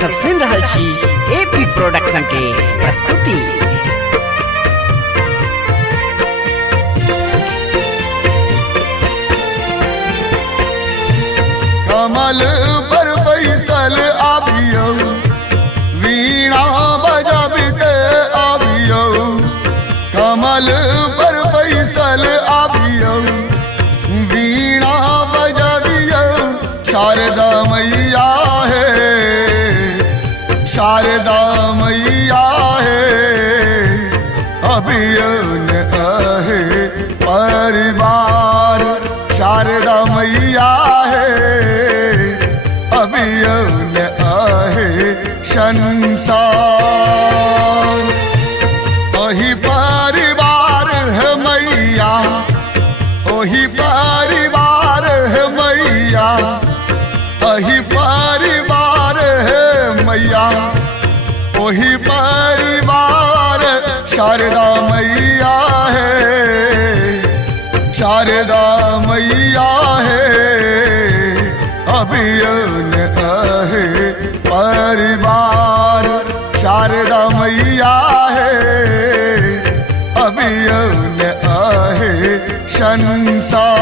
सब सुन रहल छी एपी प्रोडक्शन के प्रस्तुति। कमल पर बैसल आबियो, वीणा बजाबिते आबियो। कमल पर बैसल आबियो, वीणा बजाबियो। शारदा मैया है, शारदा मैया है। अबियो न आहे परिवार, शारदा मैया है। अबियो न आहे संसार। ओही परिवार है मैया, ओही परिवार है मैया। ओही परिवार है मैया, ओही परिवार शारदा मैया है, शारदा मैया है। अबियो न आहे परिवार, शारदा मैया है। अबियो न आहे संसार।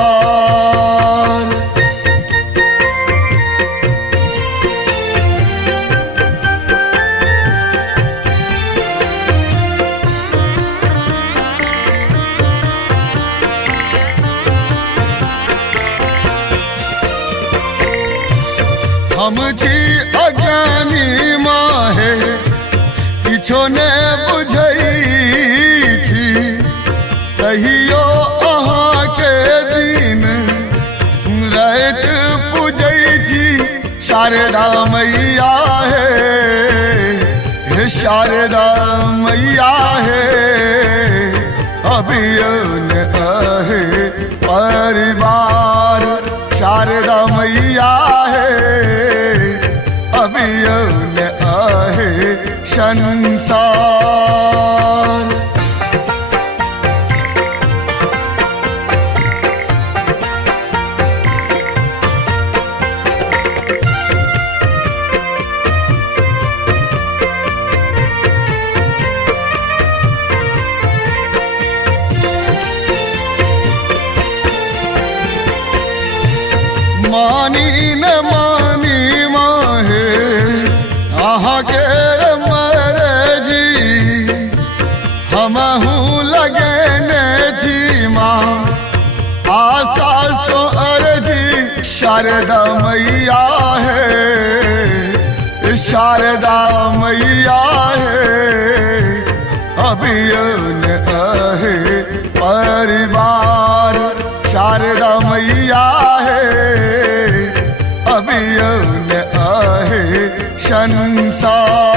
हम छी अज्ञानी माहे, किछो ने बुझै छी। कहियो अहाँ के दिन रात पूजै छी। शारदा मैया है, शारदा मैया है। अबियो न आहे परिवार, शारदा मैया है। अबियो न आहे संसार। मानी न मानी माहे अहाँ के मरजी। हमहू लगेने जी माँ आशा सो अर्जी। शारदा मैया है, शारदा मैया है। अबियो न आहे परिवार, शारदा मैया है। अबियो न आहे संसार।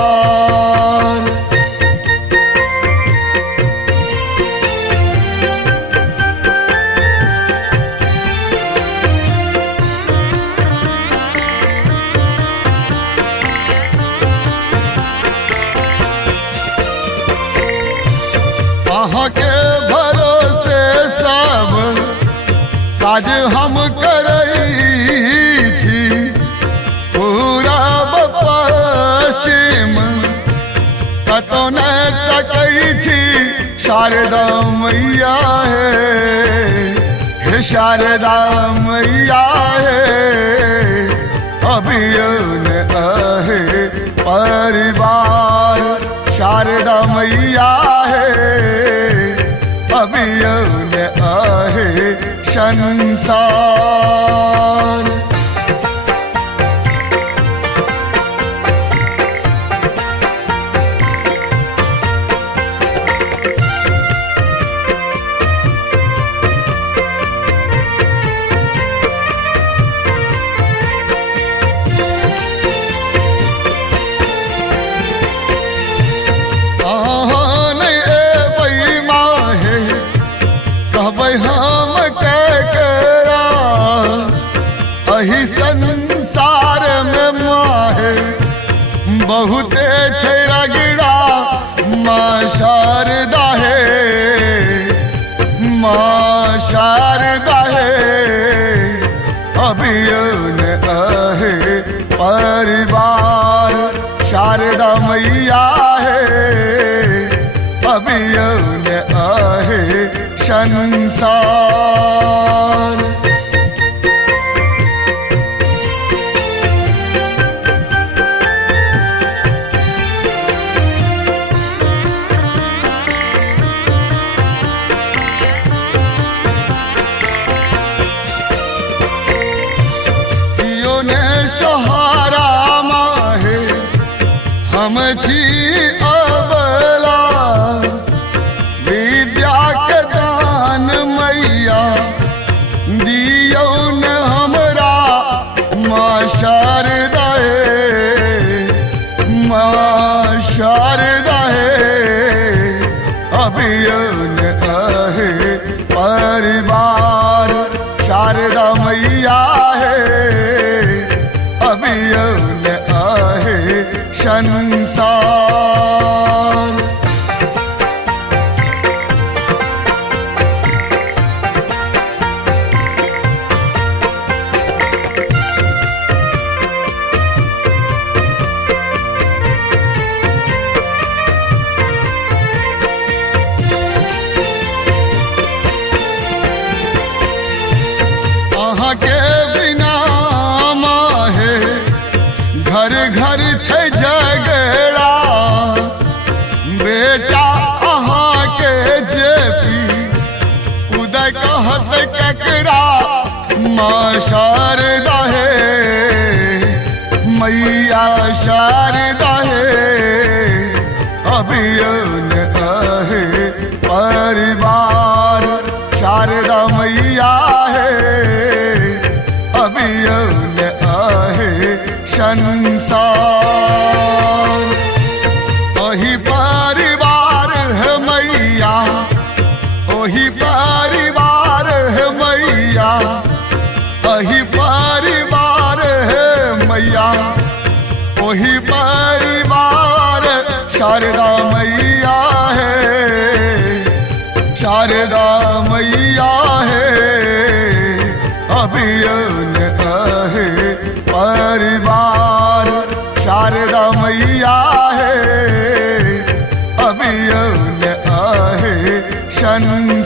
अहाँ के भरोसे सब काज हम करै छी। पूरब पश्चिम कतौ न तकै छी। शारदा मैया है, शारदा मैया है। अबियो न आहे परिवार, शारदा मैया है। अबियो न आहे संसार। कहबै हम केकरा संसार। सहारा माहे हम छी अबला, विद्या के दान मैया दियो न हमरा। माँ शारदा हे, माँ शारदा हे, अभियो न आहे परिवार। शारदा मैया है, अभियो न आहे संसार। अहाँ के बिना माहे घर घर छै झगड़ा। बेटा अहाँ के जेपी उदय कहत ककरा। माँ शारदा हे, मैया शारदा हे, अभियो न आहे परिवार। शारदा मैया है, अभियो न आहे संसार। ओही परिवार है मैया, ओही परिवार है मैया, ओही परिवार है मैया, ओही परिवार। शारदा मैया है, शारदा मैया है, अभियो न आहे परिवार। शारदा मैया है, अभियो न आहे संसार।